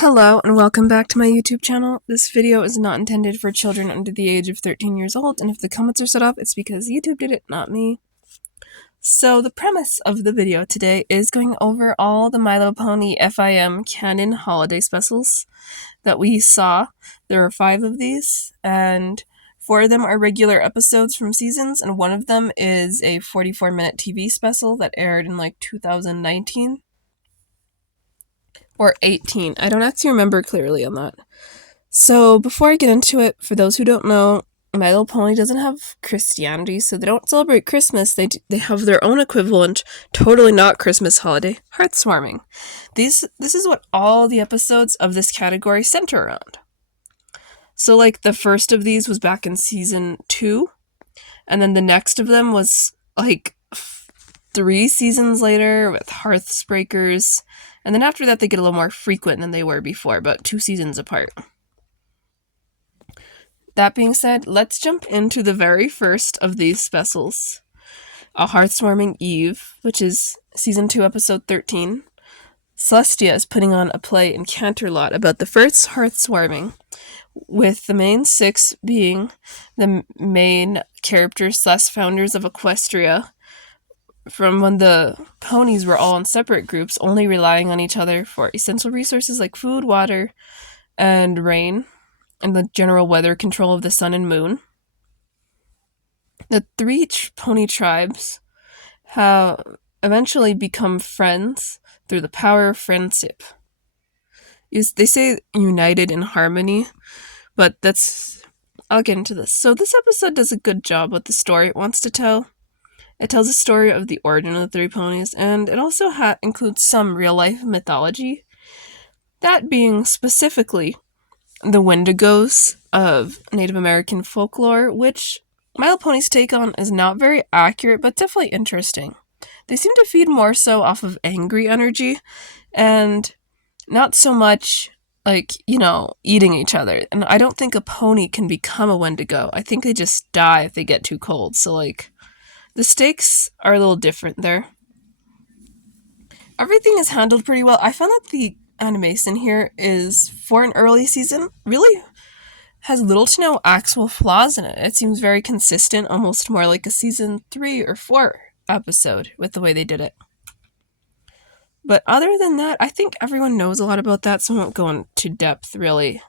Hello and welcome back to my YouTube channel. This video is not intended for children under the age of 13 years old, and if the comments are set off, it's because YouTube did it, not me. So the premise of the video today is going over all the My Little Pony FIM canon holiday specials that we saw. There are 5 of these, and 4 of them are regular episodes from seasons, and one of them is a 44-minute TV special that aired in 2019. Or 18. I don't actually remember clearly on that. So before I get into it, for those who don't know, My Little Pony doesn't have Christianity, so they don't celebrate Christmas. They have their own equivalent, totally not Christmas holiday, Heartwarming. This is what all the episodes of this category center around. So the first of these was back in season 2, and then the next of them was 3 seasons later with Hearthbreakers. And then after that, they get a little more frequent than they were before, about 2 seasons apart. That being said, let's jump into the very first of these specials. A Heartwarming Eve, which is season 2, episode 13. Celestia is putting on a play in Canterlot about the first Heartwarming, with the main 6 being the main characters / founders of Equestria, from when the ponies were all in separate groups, only relying on each other for essential resources like food, water, and rain, and the general weather control of the sun and moon. The 3 pony tribes have eventually become friends through the power of friendship. They say united in harmony, but I'll get into this. So this episode does a good job with the story it wants to tell. It tells a story of the origin of the 3 ponies, and it also includes some real-life mythology. That being specifically the Wendigos of Native American folklore, which My Little Pony's take on is not very accurate, but definitely interesting. They seem to feed more so off of angry energy, and not so much eating each other. And I don't think a pony can become a Wendigo. I think they just die if they get too cold, so the stakes are a little different there. Everything is handled pretty well. I found that the animation here is, for an early season, really has little to no actual flaws in it. It seems very consistent, almost more like a season 3 or 4 episode with the way they did it. But other than that, I think everyone knows a lot about that, so I won't go into depth, really.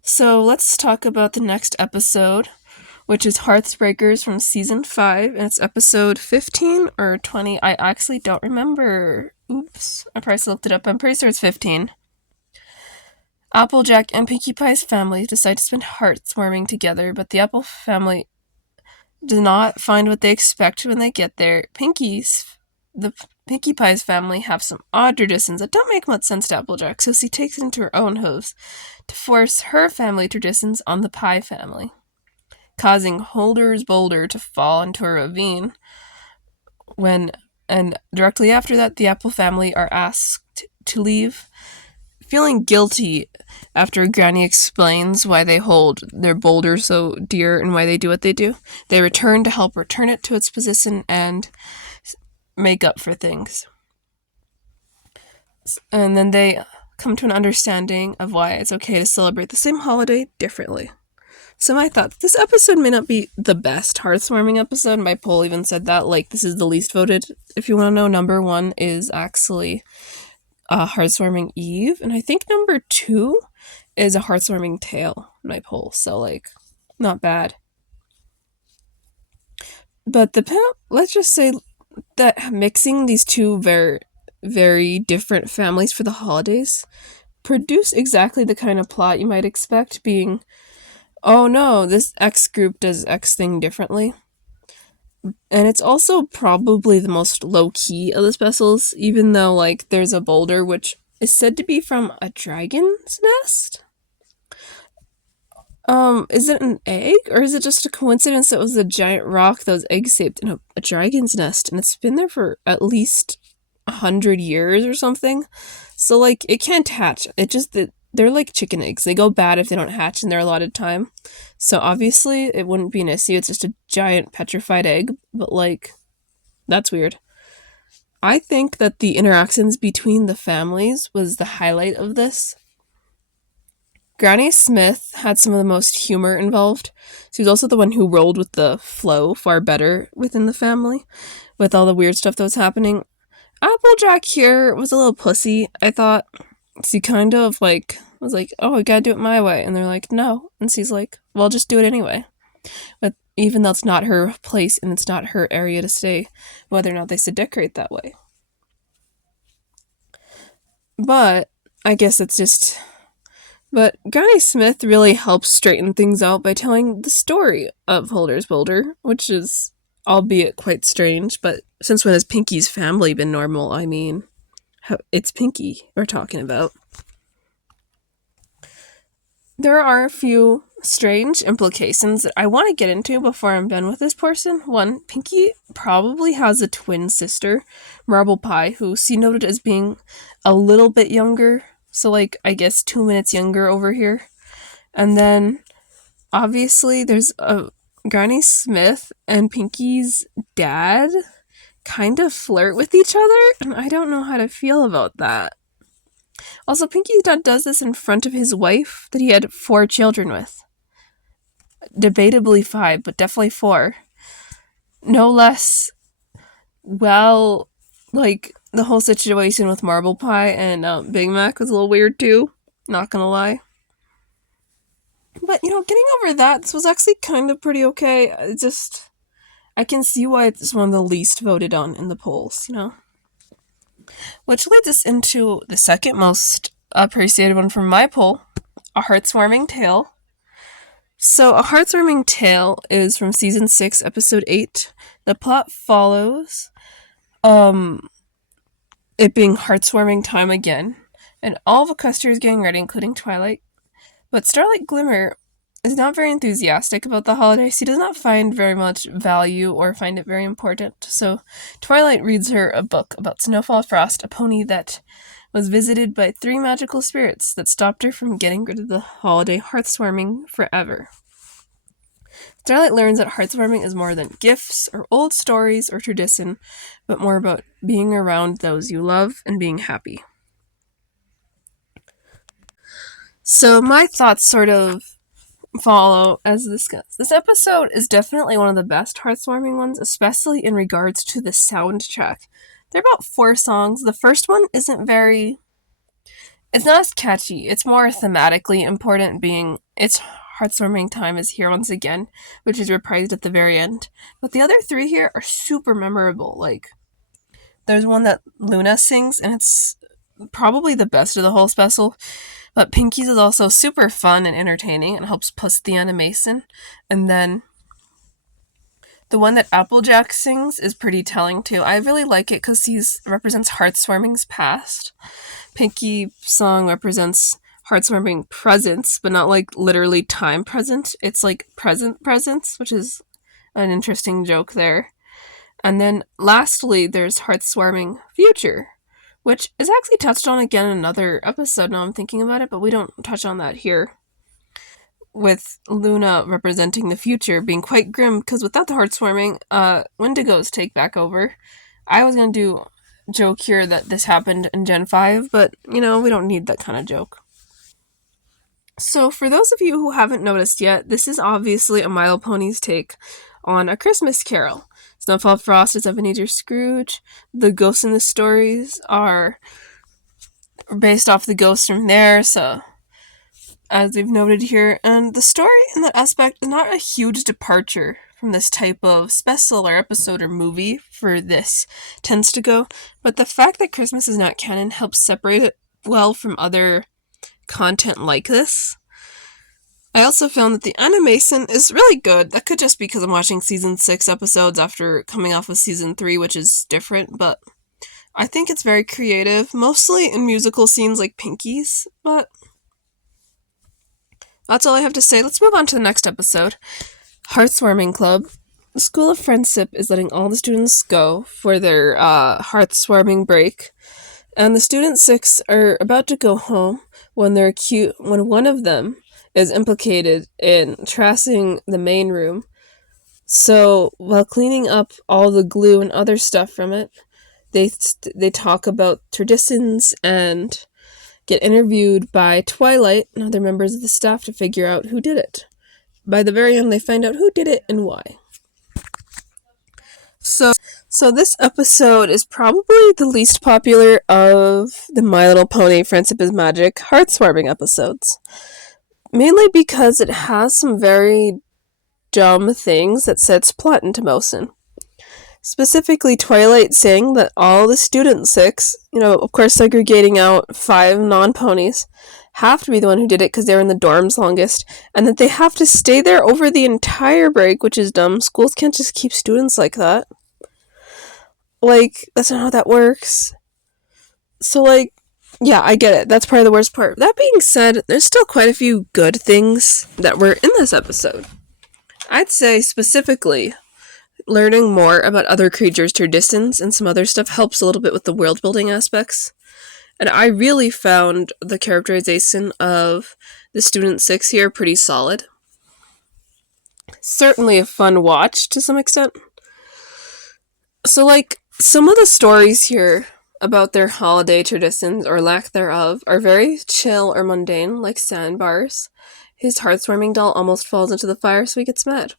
So let's talk about the next episode, which is Heartbreakers from season 5, and it's episode 15 or 20. I actually don't remember. Oops, I probably looked it up. I'm pretty sure it's 15. Applejack and Pinkie Pie's family decide to spend Heartwarming together, but the Apple family does not find what they expect when they get there. The Pinkie Pie's family have some odd traditions that don't make much sense to Applejack, so she takes it into her own hooves to force her family traditions on the Pie family, causing Holder's boulder to fall into a ravine. And directly after that, the Apple family are asked to leave, feeling guilty after Granny explains why they hold their boulder so dear and why they do what they do. They return to help return it to its position and make up for things. And then they come to an understanding of why it's okay to celebrate the same holiday differently. So my thoughts, this episode may not be the best Heartwarming episode. My poll even said that, this is the least voted. If you want to know, number 1 is actually Heartwarming Eve, and I think number 2 is a Heartwarming Tail in my poll, so not bad. But let's just say that mixing these 2 very, very different families for the holidays produce exactly the kind of plot you might expect, being, oh no, this X group does X thing differently. And it's also probably the most low-key of the specials, even though, there's a boulder which is said to be from a dragon's nest? Is it an egg? Or is it just a coincidence that it was a giant rock that was egg-shaped in a dragon's nest, and it's been there for at least 100 years or something? So, it can't hatch. It just... They're like chicken eggs. They go bad if they don't hatch in their allotted time. So obviously it wouldn't be an issue. It's just a giant petrified egg. But that's weird. I think that the interactions between the families was the highlight of this. Granny Smith had some of the most humor involved. She was also the one who rolled with the flow far better within the family, with all the weird stuff that was happening. Applejack here was a little pussy, I thought. She kind of was like, oh, I gotta do it my way. And they're like, no. And she's like, well, just do it anyway. But even though it's not her place and it's not her area to stay, whether or not they should decorate that way. But I guess it's just. But Granny Smith really helps straighten things out by telling the story of Holder's Boulder, which is, albeit quite strange, but since when has Pinky's family been normal? I mean, it's Pinky we're talking about. There are a few strange implications that I want to get into before I'm done with this portion. One, Pinky probably has a twin sister, Marble Pie, who she noted as being a little bit younger. So, I guess 2 minutes younger over here. And then, obviously, there's a Granny Smith and Pinky's dad kind of flirt with each other, and I don't know how to feel about that. Also, Pinky's dad does this in front of his wife that he had 4 children with. Debatably 5, but definitely 4. No less, well, the whole situation with Marble Pie and Big Mac was a little weird too, not gonna lie. But, getting over that, this was actually kind of pretty okay. I can see why it's one of the least voted on in the polls, Which leads us into the second most appreciated one from my poll, A Heartwarming Tail. So, A Heartwarming Tail is from season 6, episode 8. The plot follows it being Heartwarming time again, and all of Equestria is getting ready, including Twilight. But Starlight Glimmer is not very enthusiastic about the holiday. She does not find very much value or find it very important. So Twilight reads her a book about Snowfall Frost, a pony that was visited by 3 magical spirits that stopped her from getting rid of the holiday hearthwarming forever. Starlight learns that hearthwarming is more than gifts or old stories or tradition, but more about being around those you love and being happy. So my thoughts sort of follow as discussed. This episode is definitely one of the best heartwarming ones, especially in regards to the soundtrack. There are about 4 songs. The first one isn't very... It's not as catchy. It's more thematically important, being It's Heartwarming Time is Here Once Again, which is reprised at the very end. But the other 3 here are super memorable. There's one that Luna sings, and it's probably the best of the whole special. But Pinky's is also super fun and entertaining and helps push the animation. And then the one that Applejack sings is pretty telling too. I really like it because he represents Heartwarming's past. Pinky's song represents Heartwarming presence, but not literally time present. It's present presence, which is an interesting joke there. And then lastly, there's Heartwarming future, which is actually touched on again in another episode now I'm thinking about it, but we don't touch on that here. With Luna representing the future being quite grim, because without the heartwarming, Wendigos take back over. I was going to do a joke here that this happened in Gen 5, but, we don't need that kind of joke. So for those of you who haven't noticed yet, this is obviously a My Little Pony's take on A Christmas Carol. Snowfall Frost is Ebenezer Scrooge. The ghosts in the stories are based off the ghosts from there, so as we've noted here. And the story in that aspect is not a huge departure from this type of special or episode or movie for this tends to go, but the fact that Christmas is not canon helps separate it well from other content like this. I also found that the animation is really good. That could just be because I'm watching season 6 episodes after coming off of season 3, which is different, but I think it's very creative, mostly in musical scenes like Pinky's, but that's all I have to say. Let's move on to the next episode. Heartwarming Club. The School of Friendship is letting all the students go for their heartwarming break, and the student 6 are about to go home when when one of them is implicated in trashing the main room. So, while cleaning up all the glue and other stuff from it, They talk about traditions and get interviewed by Twilight and other members of the staff to figure out who did it. By the very end, they find out who did it and why. So this episode is probably the least popular of the My Little Pony Friendship is Magic Heartwarming episodes. Mainly because it has some very dumb things that sets plot into motion. Specifically, Twilight saying that all the student 6, of course segregating out 5 non-ponies, have to be the one who did it because they're in the dorms longest, and that they have to stay there over the entire break, which is dumb. Schools can't just keep students like that. That's not how that works. So, yeah, I get it. That's probably the worst part. That being said, there's still quite a few good things that were in this episode. I'd say specifically, learning more about other creatures' traditions and some other stuff helps a little bit with the world building aspects. And I really found the characterization of the Student 6 here pretty solid. Certainly a fun watch to some extent. So, some of the stories here about their holiday traditions, or lack thereof, are very chill or mundane, like Sandbars. His Heartwarming doll almost falls into the fire, so he gets mad.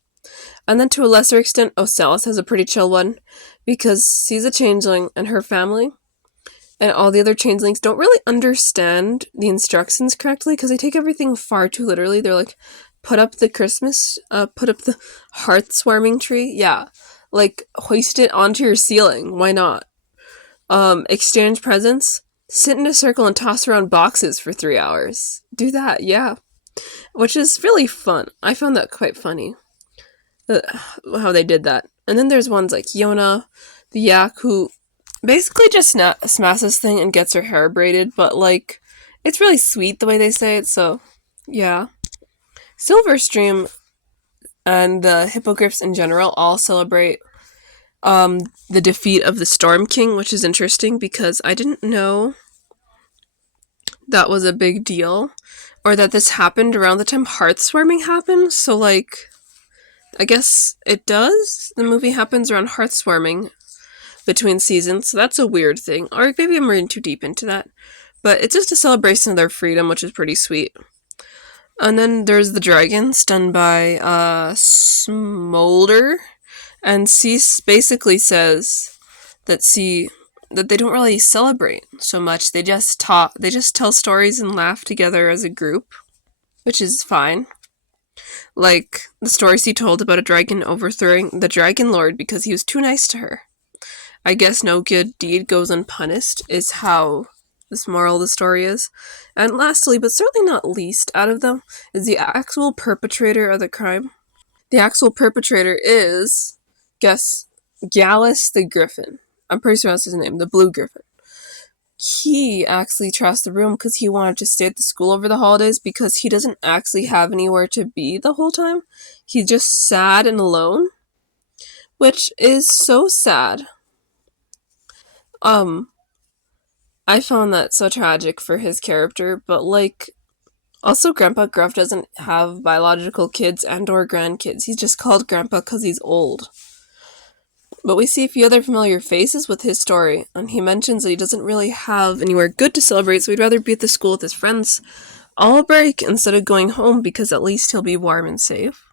And then to a lesser extent, Osalis has a pretty chill one, because she's a changeling, and her family and all the other changelings don't really understand the instructions correctly, because they take everything far too literally. They're like, put up the Heartwarming tree, yeah. Hoist it onto your ceiling, why not? Exchange presents, sit in a circle and toss around boxes for 3 hours. Do that, yeah. Which is really fun. I found that quite funny. How they did that. And then there's ones like Yona, the yak, who basically just smashes this thing and gets her hair braided, but it's really sweet the way they say it, so yeah. Silverstream and the Hippogriffs in general all celebrate the defeat of the Storm King, which is interesting because I didn't know that was a big deal, or that this happened around the time Heartwarming happened, so I guess it does. The movie happens around Heartwarming between seasons, so that's a weird thing. Or maybe I'm reading too deep into that. But it's just a celebration of their freedom, which is pretty sweet. And then there's the dragons, done by Smolder. And Cease basically says that they don't really celebrate so much. They just tell stories and laugh together as a group, which is fine. Like the stories he told about a dragon overthrowing the Dragon Lord because he was too nice to her. I guess no good deed goes unpunished is how this moral of the story is. And lastly, but certainly not least out of them, is the actual perpetrator of the crime. The actual perpetrator is, guess, Gallus the Griffin. I'm pretty sure that's his name, the Blue Griffin. He actually trashed the room because he wanted to stay at the school over the holidays because he doesn't actually have anywhere to be the whole time. He's just sad and alone, which is so sad. I found that so tragic for his character, but also Grandpa Gruff doesn't have biological kids and or grandkids. He's just called Grandpa because he's old. But we see a few other familiar faces with his story, and he mentions that he doesn't really have anywhere good to celebrate, so he'd rather be at the school with his friends all break instead of going home because at least he'll be warm and safe.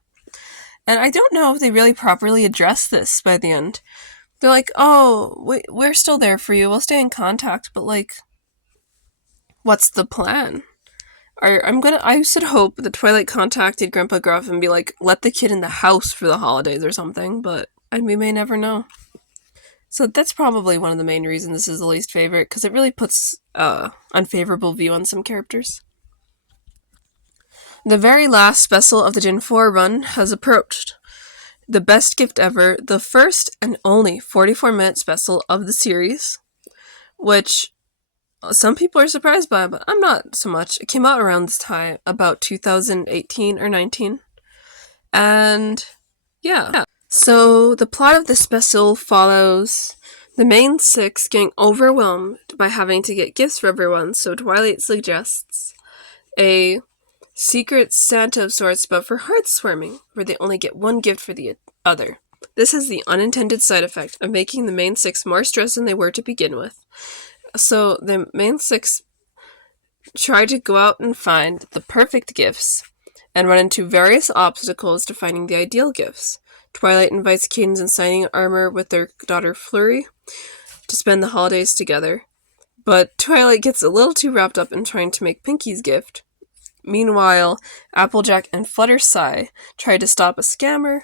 And I don't know if they really properly address this by the end. They're like, oh, we're still there for you, we'll stay in contact, but what's the plan? I should hope that Twilight contacted Grandpa Gruff and be like, let the kid in the house for the holidays or something, but we may never know. So that's probably one of the main reasons this is the least favorite, because it really puts unfavorable view on some characters. The very last special of the Gen 4 run has approached. The best gift ever, the first and only 44-minute special of the series, which some people are surprised by, but I'm not so much. It came out around this time, about 2018 or 19. And yeah. So the plot of the special follows the main 6 getting overwhelmed by having to get gifts for everyone, so Twilight suggests a secret Santa of sorts, but for Heartwarming, where they only get one gift for the other. This has the unintended side effect of making the main six more stressed than they were to begin with. So the main six try to go out and find the perfect gifts and run into various obstacles to finding the ideal gifts. Twilight invites Cadence and Shining Armor with their daughter Flurry to spend the holidays together, but Twilight gets a little too wrapped up in trying to make Pinky's gift. Meanwhile, Applejack and Fluttershy try to stop a scammer,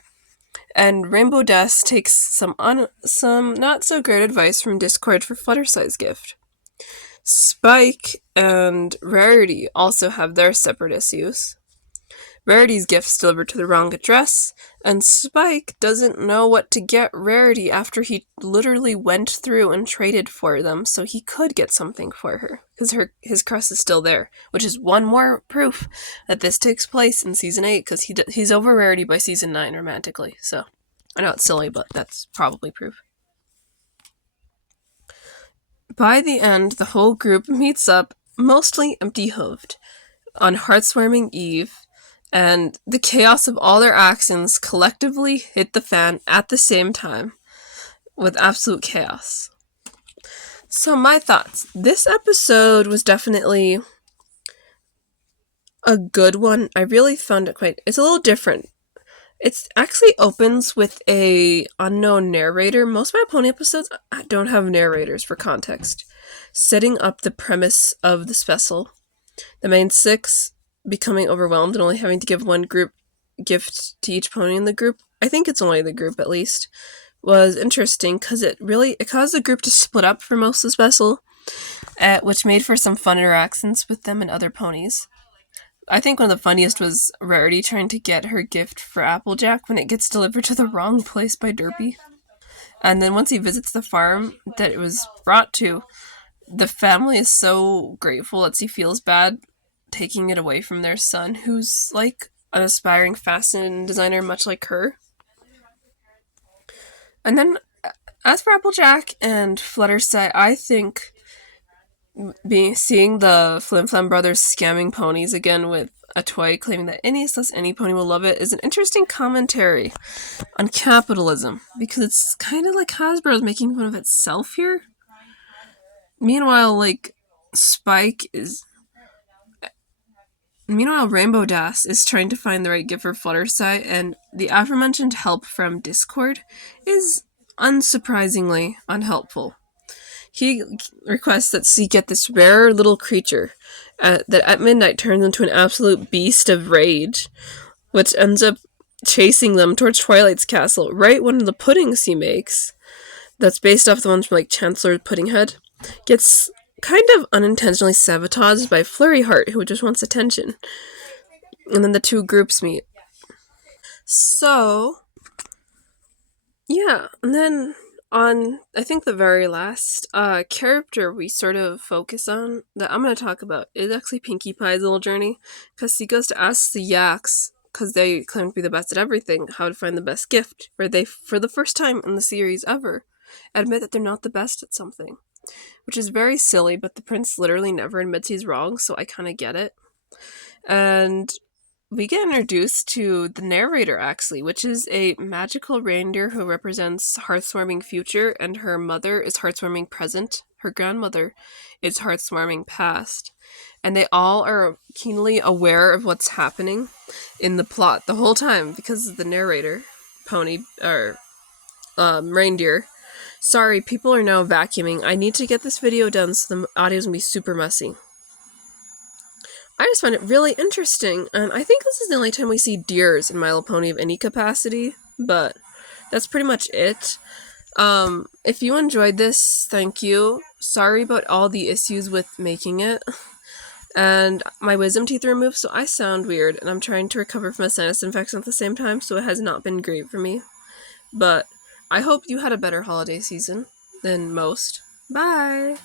and Rainbow Dash takes some not so great advice from Discord for Fluttershy's gift. Spike and Rarity also have their separate issues. Rarity's gift's delivered to the wrong address, and Spike doesn't know what to get Rarity after he literally went through and traded for them so he could get something for her, because his crush is still there, which is one more proof that this takes place in Season 8, because he's over Rarity by Season 9 romantically, so I know it's silly, but that's probably proof. By the end, the whole group meets up, mostly empty-hooved, on Heartwarming Eve, and the chaos of all their actions collectively hit the fan at the same time, with absolute chaos. So my thoughts. This episode was definitely a good one. I really found it it's a little different. It actually opens with a unknown narrator. Most of my pony episodes don't have narrators for context, setting up the premise of the special. The main six becoming overwhelmed and only having to give one group gift to each pony in the group. I think it's only the group at least. Was interesting because it caused the group to split up for most of the special, which made for some fun interactions with them and other ponies. I think one of the funniest was Rarity trying to get her gift for Applejack when it gets delivered to the wrong place by Derpy. And then once he visits the farm that it was brought to, the family is so grateful that he feels bad taking it away from their son, who's like an aspiring fashion designer much like her. And then as for Applejack and Fluttershy, I think seeing the Flim Flam brothers scamming ponies again with a toy claiming that any pony will love it is an interesting commentary on capitalism, because it's kind of like Hasbro's making fun of itself here. Meanwhile, Rainbow Dash is trying to find the right gift for Fluttershy, and the aforementioned help from Discord is unsurprisingly unhelpful. He requests that she get this rare little creature that at midnight turns into an absolute beast of rage, which ends up chasing them towards Twilight's castle right when the puddings he makes, that's based off the ones from Chancellor Puddinghead, gets kind of unintentionally sabotaged by Flurry Heart, who just wants attention. And then the two groups meet. So, yeah, and then on, I think the very last character we sort of focus on that I'm going to talk about is actually Pinkie Pie's little journey, because he goes to ask the Yaks, because they claim to be the best at everything, how to find the best gift, where they, for the first time in the series ever, admit that they're not the best at something, which is very silly, but the prince literally never admits he's wrong, so I kind of get it. And we get introduced to the narrator, actually, which is a magical reindeer who represents Heartwarming future, and her mother is Heartwarming present. Her grandmother is Heartwarming past. And they all are keenly aware of what's happening in the plot the whole time because of the narrator, reindeer. Sorry, people are now vacuuming. I need to get this video done so the audio's gonna be super messy. I just find it really interesting, and I think this is the only time we see deers in My Little Pony of any capacity, but that's pretty much it. If you enjoyed this, thank you. Sorry about all the issues with making it. And my wisdom teeth are removed, so I sound weird, and I'm trying to recover from a sinus infection at the same time, so it has not been great for me. But I hope you had a better holiday season than most. Bye!